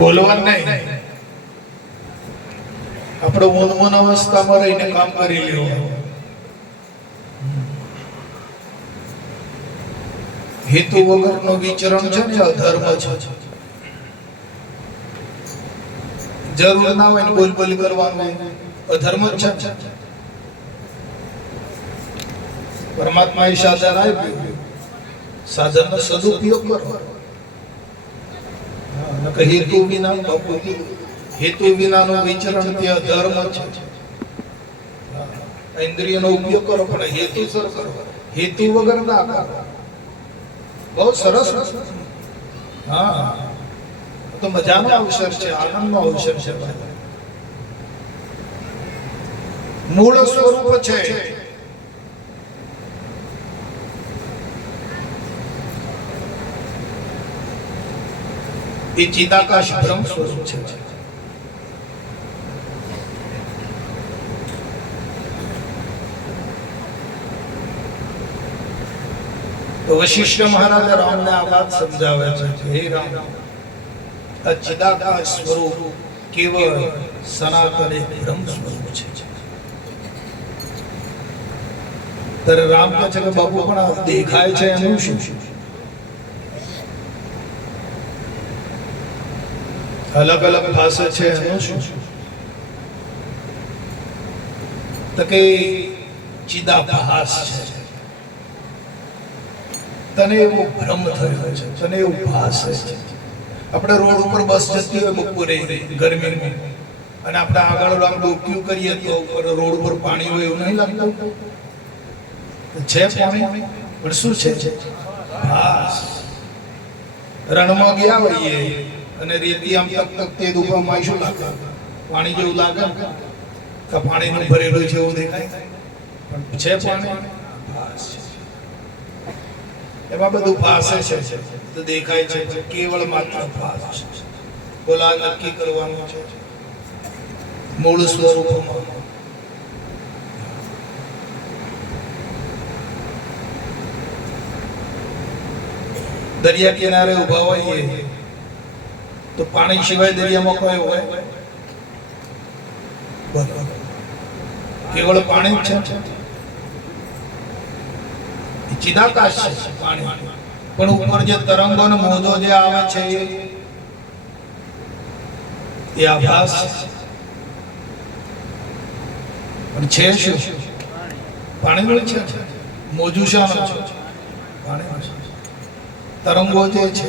બોલવાનું નહીં, આપણે મૌન અવસ્થામાં રહીને કામ કરી લેવું. હેતુ વગરનું વિચરણ છે ને અધર્મ છે. જરૂર ના હોય ને બોલ બોલ કરવાનું અધર્મ જ છે. પરમાત્માએ સાધન આપ્યું, સાધનનો સદુપયોગ કરો. હેતુ વિના હેતુ વિનાનું વિચરણ તે અધર્મ છે. ઇન્દ્રિયનો ઉપયોગ કરો પણ હેતુ સર કરો, હેતુ વગર ના કરો. બહુ સરસ. હા, તો મજાનો અવસર છે, આનંદનો અવસર છે. મૂળ સ્વરૂપ છે એ ચિદાકાશ બ્રહ્મ સ્વરૂપ છે. તો વશિષ્ઠ મહારાજ રામને આ વાત સમજાવે છે, હે રામ, આ ચિદાકાશ સ્વરૂપ કેવળ સનાતન એક બ્રહ્મ સ્વરૂપ છે. ત્યારે રામ કહે છે કે બાપુ પણ આ દેખાય છે એનું શું? અલગ અલગ ભાષા છે એનું શું? તો કે ચિદાભાસ છે. તને એવો ભ્રમ થયો છે, તને એવું ભાસે છે. આપણે રોડ ઉપર બસ જતી હોય બપોરે ગરમીમાં અને આપણે આગળ આમ ડોક્યું કરીએ તો ઉપર રોડ ઉપર પાણી હોય એવું નહીં લાગતું? છે પાણી, પણ શું છે? ભાસ. રણમાં ગયા હોઈએ અને રેતી આમ તક તક તે દુકાનમાં શું લાગે? પાણી જેવું લાગે કે પાણીનું ભરેલું છે એવું દેખાય, પણ છે પાણી. ભાસ. એમાં બધું ભાસે છે તો દેખાય છે, કેવળ માત્ર ભાસ છે. બોલા નક્કી કરવાનું છે મૂળ સ્વરૂપમાં. દરિયા કિનારે ઉભા હોઈએ તો પાણી સિવાય દરિયામાં કોઈ હોય? કેવળ પાણી જ છે. ચિદાકાશ છે પાણી, પણ ઉપર જે તરંગો ને મોજો જે આવે છે એ આભાસ પણ છે. શું પાણીનું છે? મોજું શાનું છે? પાણીનું છે. તરંગો જે છે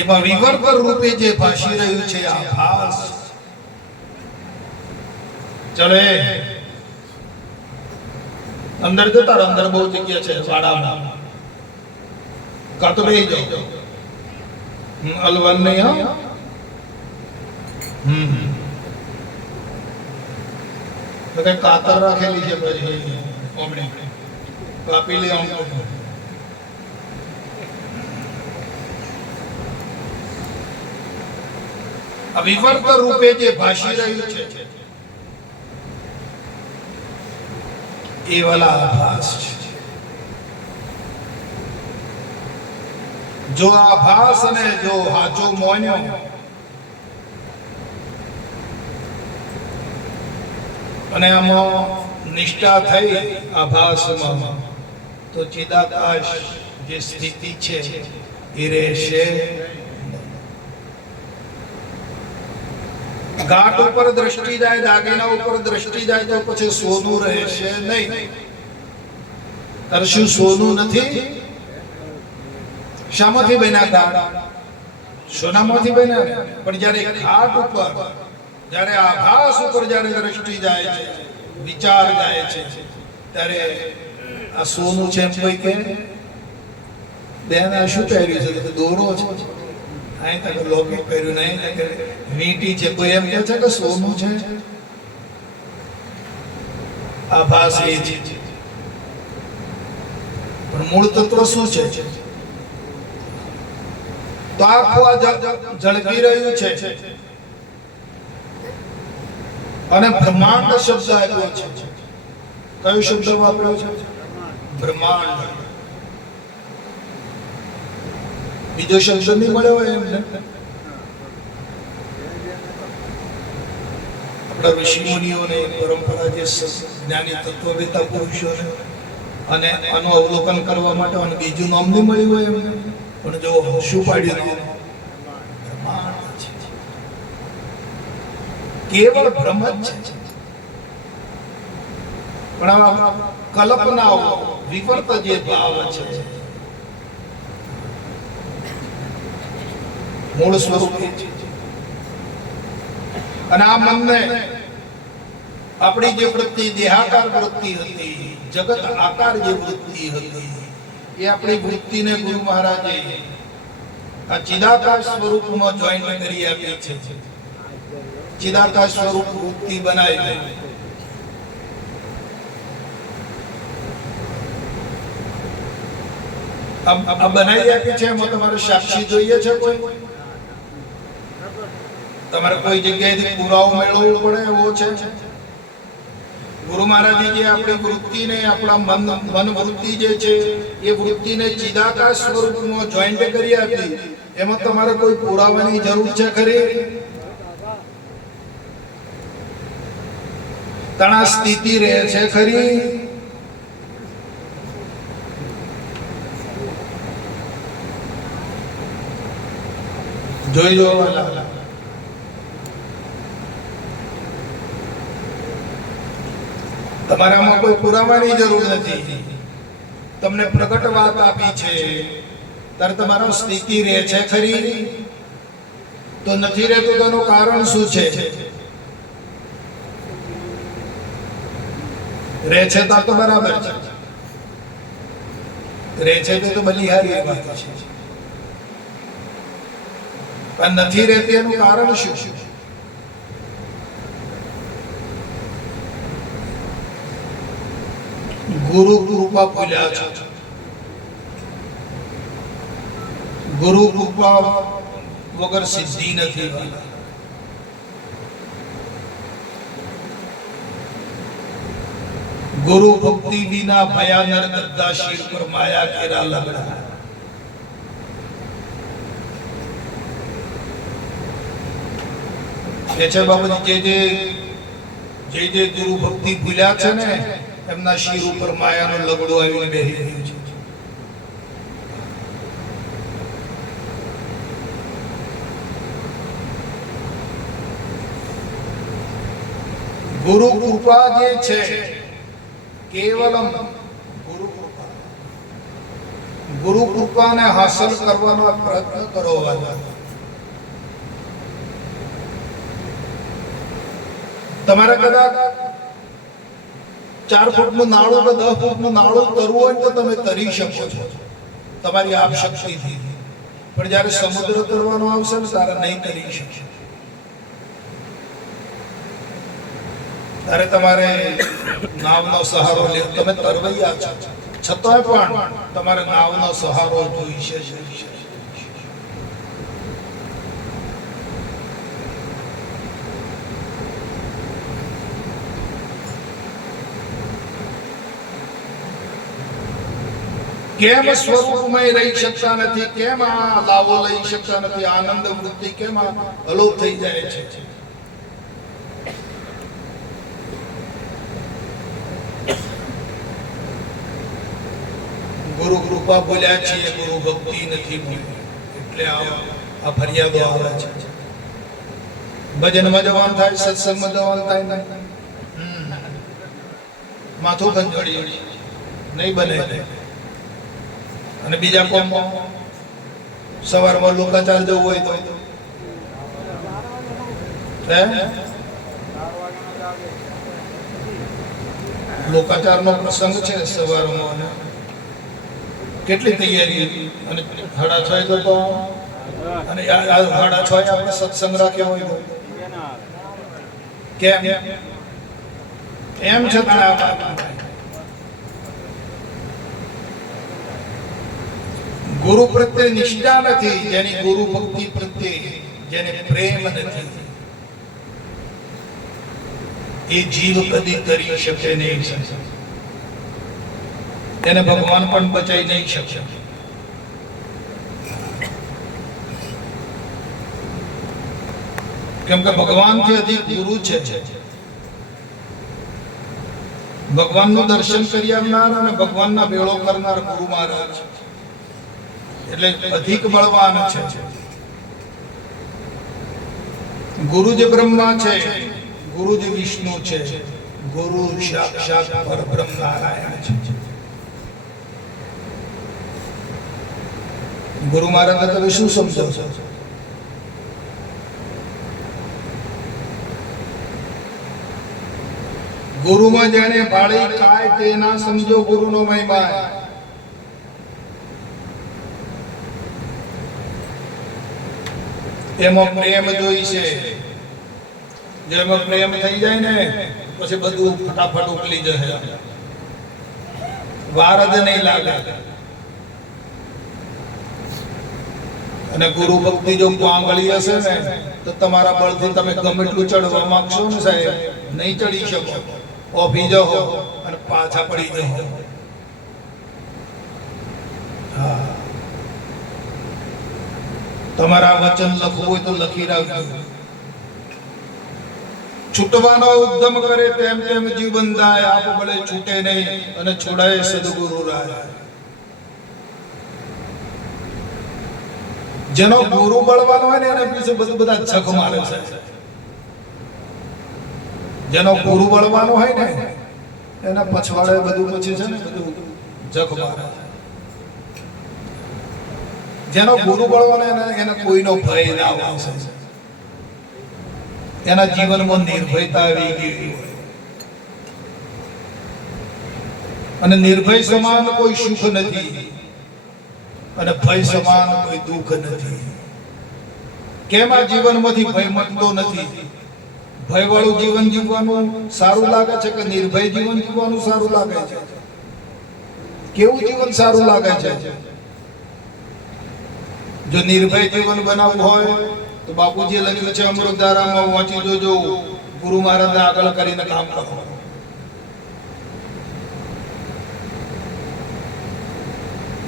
એમાં વિવર્ત રૂપે જે ભાસી રહ્યું છે આભાસ. ચલે અંદર જતા, અંદર બહુ જગ્યા છે વાડામાં, કાં તો બેહી જાઓ. અલવન નહીં. હા, તો કઈ કાતર રાખેલી છે પછી ઓમણી કાપી લે. આ વિવર્ત રૂપે જે ભાસી રહ્યું છે એ વાલા આભાસ છે. જો આભાસ અને જો હાચો મોન્યો અને આમાં નિષ્ઠા થઈ આભાસમાં, તો ચિદાકાશ જે સ્થિતિ છે એ રહેશે. ઘાટ ઉપર દ્રષ્ટિ જાય, દાગીના ઉપર દ્રષ્ટિ જાય તો પછી સોનું રહેશે નહીં. તારે શું સોનું નથી? શામાંથી બન્યા ઘાટ? સોનામાંથી બન્યા. પણ જયારે ઘાટ ઉપર, જયારે આભાસ ઉપર જયારે દ્રષ્ટિ જાય છે, વિચાર જાય છે, ત્યારે આ સોનું છે એમ કોઈ કે બેન આ શું પહેર્યું છે? દોરો છે. અહીં તક લોકેટ પહેર્યું નહીં, વીંટી છે. કોઈ એમ કહે છે કે સોનું છે? આભાસ એ છે. પણ મૂળ તત્વ શું છે? તો આખું આ ઝળકી રહ્યું છે અને બ્રહ્માંડ શબ્દ આપ્યો છે. કયો શબ્દ વાપર્યો છે? બ્રહ્માંડ. બીજો શબ્દ નહીં મળ્યો હોય એમને. આપણા ઋષિ મુનિઓને પરંપરા જે જ્ઞાની તત્વવેતા પુરુષોને અને આનું અવલોકન કરવા માટે અને બીજું નામ નહીં મળ્યું હોય એમને પણ જો શું પાડ્યું કેવળ બ્રહ્મ જ છે. પણ આ કલ્પનાઓ વિવર્ત જે ભાવ છે મૂળ સ્વરૂપ એ છે. અને આ મનને આપણી જે વૃત્તિ દેહાકાર વૃત્તિ હતી, જગત આકાર જે વૃત્તિ હતી, એ આપણી વૃત્તિને ગુરુ મહારાજે આ ચિદાકાશ સ્વરૂપમાં જોઈન્ટ કરી આપી છે. ચિદાકાશ સ્વરૂપ વૃત્તિ બનાવી આ બનાવી આપી છે. એમાં તમારે સાક્ષી જોઈએ છે કોઈ? તમારે કોઈ જગ્યાએથી પુરાવો મેળવવો પડે એવો છે? ગુરુ મહારાજે જે આપણી વૃત્તિને આપણા મન વૃત્તિ જે છે એ વૃત્તિને ચિદાકાશ સ્વરૂપમાં જોઈન્ટ કરી આપી. એમાં તમારે કોઈ પુરાવાની જરૂર છે ખરી? તણા સ્થિતિ રહે છે ખરી? જોઈ લો. તમારે આમાં કોઈ પુરાવાની જરૂર નથી. તમને પ્રગટ વાત આપી છે ત્યારે તમારો સ્થિતિ રહે છે ખરી? તો નથી રહેતું તો એનું કારણ શું છે? રહે છે તો બરાબર છે, રહે છે તો બલિહારી વાત છે. પણ નથી રહેતી એનું કારણ શું? ગુરુ કૃપા ભૂલ્યા છે. ગુરુ કૃપા વગર સિદ્ધિ નથી. ગુરુ ભક્તિ વિના ભયા નર ગદ્દા શિર પર માયા કેરા લગડા. કે છે બાબાજી જે ગુરુ ભક્તિ ભૂલ્યા છે ને એમના શિર ઉપર માયાનો લગડો આવીને બેસી રહ્યું છે. ગુરુ કૃપા જે છે કેવલમ ગુરુ કૃપાને હાંસલ કરવાનો પ્રયત્ન કરો. તમારે કદાચ 4 ફૂટનું નાળું કે 10 ફૂટનું નાળું તરવું હોય તો તમે તરી શકો છો તમારી આપ શક્તિથી. પણ જ્યારે સમુદ્ર તરવાનો આવશે ને ત્યારે નહીં તરી શકશો. ત્યારે તમારે નાવનો સહારો લેવો. તમે તરવૈયા છો છતાં પણ તમારે નાવનો સહારો જોઈશે. કેમ સ્વરૂપમય રહી શકતા નથી? કેમ આ લાવો લઈ શકતા નથી? આનંદ વૃત્તિ કેમ અલોપ થઈ જાય છે? ગુરુ કૃપા બોલ્યા છીએ, ગુરુ ભક્તિ નથી બોલી. એટલે આ ફરિયાદો આવે છે. ભજનમાં જવાનું થાય, સત્સંગમાં જવાનું થાય ને માથું ખંજોડી નહીં બને. અને બીજા કોમ સવારમાં લોકાચાર જવું હોય તો લોકાચારનો પ્રસંગ છે સવારમાં. કેટલી તૈયારી? અને 6:30 તો અને 6:30 આપણે સત્સંગ રાખ્યો હોય તો કેમ એમ છતાં ગુરુ પ્રત્યે નિષ્ઠા નથી. જેની ગુરુ ભક્તિ પ્રત્યે જેને પ્રેમ નથી એ જીવ કદી કરી શકે નહીં. એને ભગવાન પણ બચાવી નહીં શકે. કેમ કે ભગવાનથી અધિક ગુરુ છે. ભગવાનનું દર્શન કરી આવનાર અને ભગવાનના વેળો કરનાર ગુરુ મહારાજ એટલે અધિક બળવાન છે. ગુરુ જે બ્રહ્મા છે, ગુરુ જે વિષ્ણુ છે, ગુરુ સાક્ષાત પરબ્રહ્મ નારાયણ છે. ગુરુ મહારાજ તમે શું સમજો છો? ગુરુમાં જાણે ભાળી કાય તે ના સમજો ગુરુનો મહિમા. એમાં પ્રેમ જોઈ છે. જેમાં પ્રેમ થઈ જાય ને પછી બધું ફટાફટ ઉકલી જશે, વાર જ નહીં લાગે. અને ગુરુ ભક્તિ જો પાંગળી હશે ને તો તમારા બળથી તમે ગમે એટલું ચડવા માંગશો ને સાહેબ, નહીં ચડી શકો. ઓફી જાઓ અને પાછા પડી જાઓ. હા, તમારા વચન લખવું હોય તો લખી રાખજો. છૂટવાનો ઉદ્યમ કરે તેમ તેમ જીવ બંધાય, આપ બળે છૂટે નહીં અને છોડાય સદગુરુ રાય. જેનો ગુરુ બળવાનો હોય ને એને પીછે બધા જખ મારે છે. જેનો ગુરુ બળવાનો હોય ને એના પછવાડે બધું પછી છે ને બધું જખ મારે. જેનો ગુરુ બળવાનો એને કોઈનો ભય ના હોય, એના જીવનમાં નિર્ભયતા આવી ગઈ હોય. અને નિર્ભય સમાન કોઈ સુખ નથી અને ભય સમાન કોઈ દુઃખ નથી. કેમ આ જીવનમાંથી ભય મટતો નથી? ભય વાળું જીવન જીવવાનું સારું લાગે છે કે નિર્ભય જીવન જીવવાનું સારું લાગે છે? કેવું જીવન સારું લાગે છે? જો નિર્ભય જીવન બનાવવું હોય તો બાપુજી લખ્યું છે અમૃતધારામાં, વાંચી જોજો. ગુરુ મહારાજને આગળ કરીને કામ કરો.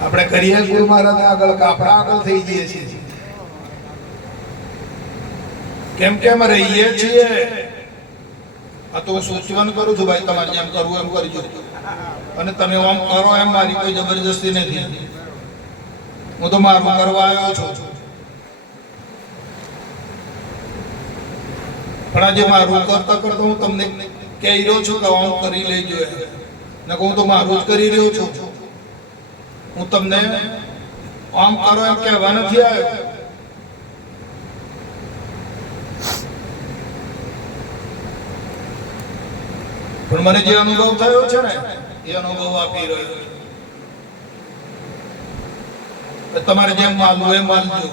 આપણે કરીએ ગુરુ મહારાજને આગળ, આપણે આગળ થઈ જઈએ છીએ. કેમ કેમ રહીએ છીએ? આ તો હું સૂચન કરું છું ભાઈ, તમારે જેમ કરવું એમ કરજો. અને તમે આમ કરો એમ મારી કોઈ જબરજસ્તી નથી. હું તો મારું કરવા આવ્યો છું. પણ આજે મારું કરતા કરતા હું તમને કહી રહ્યો છું કે આમ કરી લેજો. ને હું તો મારું જ કરી રહ્યો છું. હું તમને આમ કરો એમ કહેવા નથી આવ્યો. પણ મને જે અનુભવ થયો છે ને એ અનુભવ આપી રહ્યો. તમારે જેમ માલવું એમ માલજો.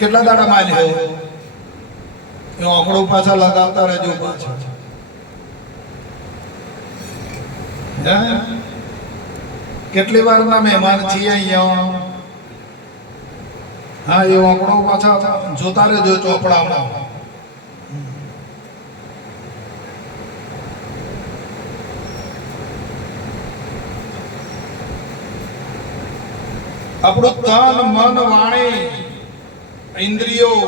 કેટલા દાડા માલ્યો એ આંકડો પાછા લગાવતા રહેજો. પાછા કેટલી વાર ના મહેમાન છીએ અહીંયા. હા, એ આંકડો પાછા જોતા રહેજો ચોપડામાં. આપણું તન મન વાણી ઇન્દ્રિયો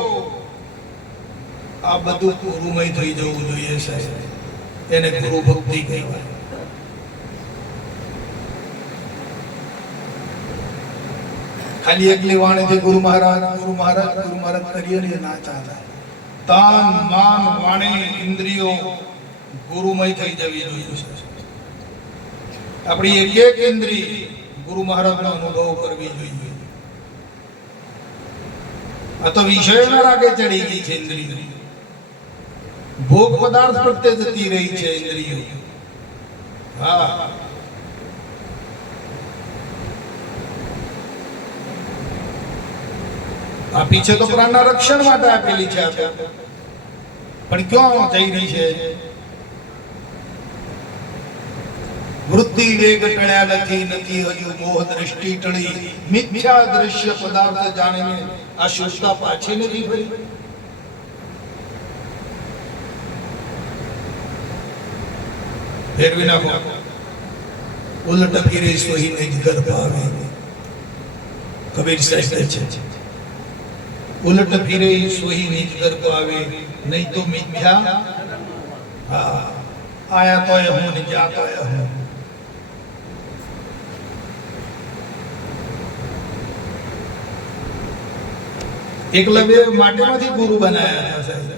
આ બધું ગુરુમય થઈ જવું જોઈએ સાહેબ. એને ગુરુ ભક્તિ કહેવાય. ખાલી એકલી વાણીથી ગુરુ મહારાજ ગુરુ મહારાજ ગુરુ મહારાજ કરીએ ને ના ચાલે. તન મન વાણી ઇન્દ્રિયો ગુરુમય થઈ જવી જોઈએ. આપણી એક એક ઇન્દ્રિય ગુરુ મહારાજનો અનુભવ કરવી જોઈએ. આ તો વિષયના રાગે ચડી ગઈ છે ઇન્દ્રિય. ભોગ પદાર્થ પ્રત્યે જતી રહી છે ઇન્દ્રિયો. હા, આપી છે તો પ્રાણના રક્ષણ માટે આપેલી છે. પણ ક્યાં જઈ રહી છે? વૃત્તિ વેગ ટળ્યા નથી, નથી હજુ મોહ દ્રષ્ટિ ટળી. મિથ્યા દ્રશ્ય પદાર્થ જાણીને આ શુષ્તા પાછી નથી ભરી. ફેરવી નાખો. ઉલટ ફીરે સોહી નિજ ઘર પાવે. કબીર સાહેબ છે, ઉલટ ફીરે સોહી નિજ ઘર પાવે, નહીં તો મિથ્યા. હા, આયા તોય હું ને જાતો હું. એકલવ્ય માટીમાંથી ગુરુ બનાયા હતા સાહેબ.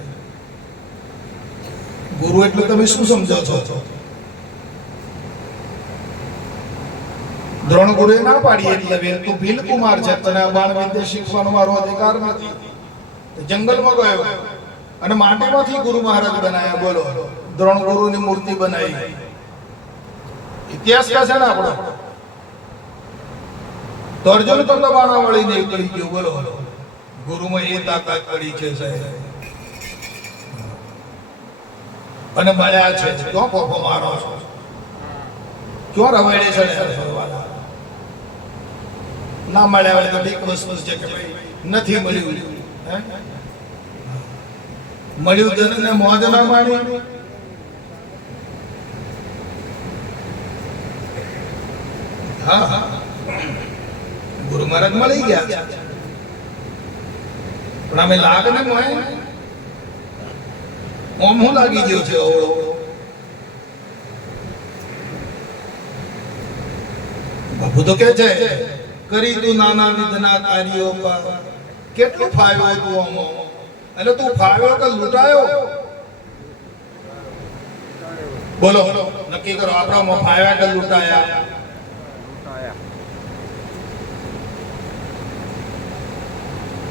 ગુરુ એટલે તમે શું સમજો છો? દ્રોણ ગુરુએ ના પાડી એકલવ્ય તું ભીલ કુમાર છે, તને આ બાણ વિદ્યા શીખવાનો મારો અધિકાર નથી. જંગલમાં ગયો અને માટીમાંથી ગુરુ મહારાજ બનાયા. બોલો, દ્રોણ ગુરુની મૂર્તિ બનાવી. ઇતિહાસ કા છે ને આપણો. તો અર્જુન તો બાણા વળી નીકળી ગયો. બોલો, ગુરુમાં એ તાકાત પડી છે સાહેબ. અને મળ્યા છે ક્યાં પોપો મારો છો, ક્યાં રવાડે છે ના મળ્યા હોય તો ઠીક વસ્તુ છે કે ભાઈ નથી મળ્યું. મળ્યું તને ને મોજ ના માણી. હા હા, ગુરુ મહારાજ મળી ગયા પણ અમે લાગ ને મોય ઓમ હું લાગી ગયો છે ઓળો. બાપુ તો કે છે કરી તું નાના વિધના કાર્યો પર કેટલું ફાવ્યો તું ઓમ. એટલે તું ફાવ્યો કે લૂંટાયો? બોલો નક્કી કરો, આપણામાં ફાવ્યા કે લૂંટાયા?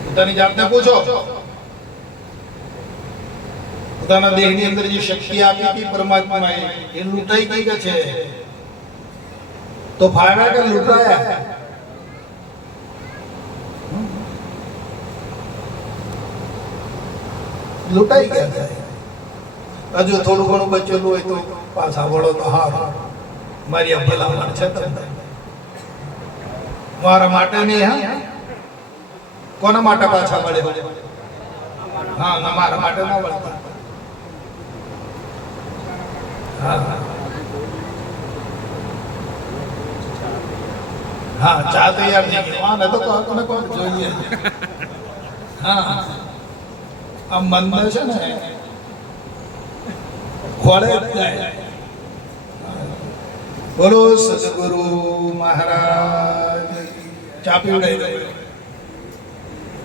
પોતાની જાતને પૂછો. પોતાના દેહની અંદર જે શક્તિ આપી હતી પરમાત્માએ એ લૂંટાઈ ગઈ કે છે? તો ફાવ્યા કે લૂંટાયા? લૂંટાઈ ગયા. હજુ થોડું ઘણું બચેલું હોય તો પાછા વળો તો હા મારી આ ભલામણ છે તમને. મારા માટે નહીં. હા, કોના માટે પાછા વળે? હા ના, મારા માટે ના વળતા. હા હા, ચા તૈયાર થઈ ગઈ. હા ને તો કોને કોણ જોઈએ. હા, આ મન છે ને ખોળે જાય. બોલો સદગુરુ મહારાજ. ચા પીવડાવી.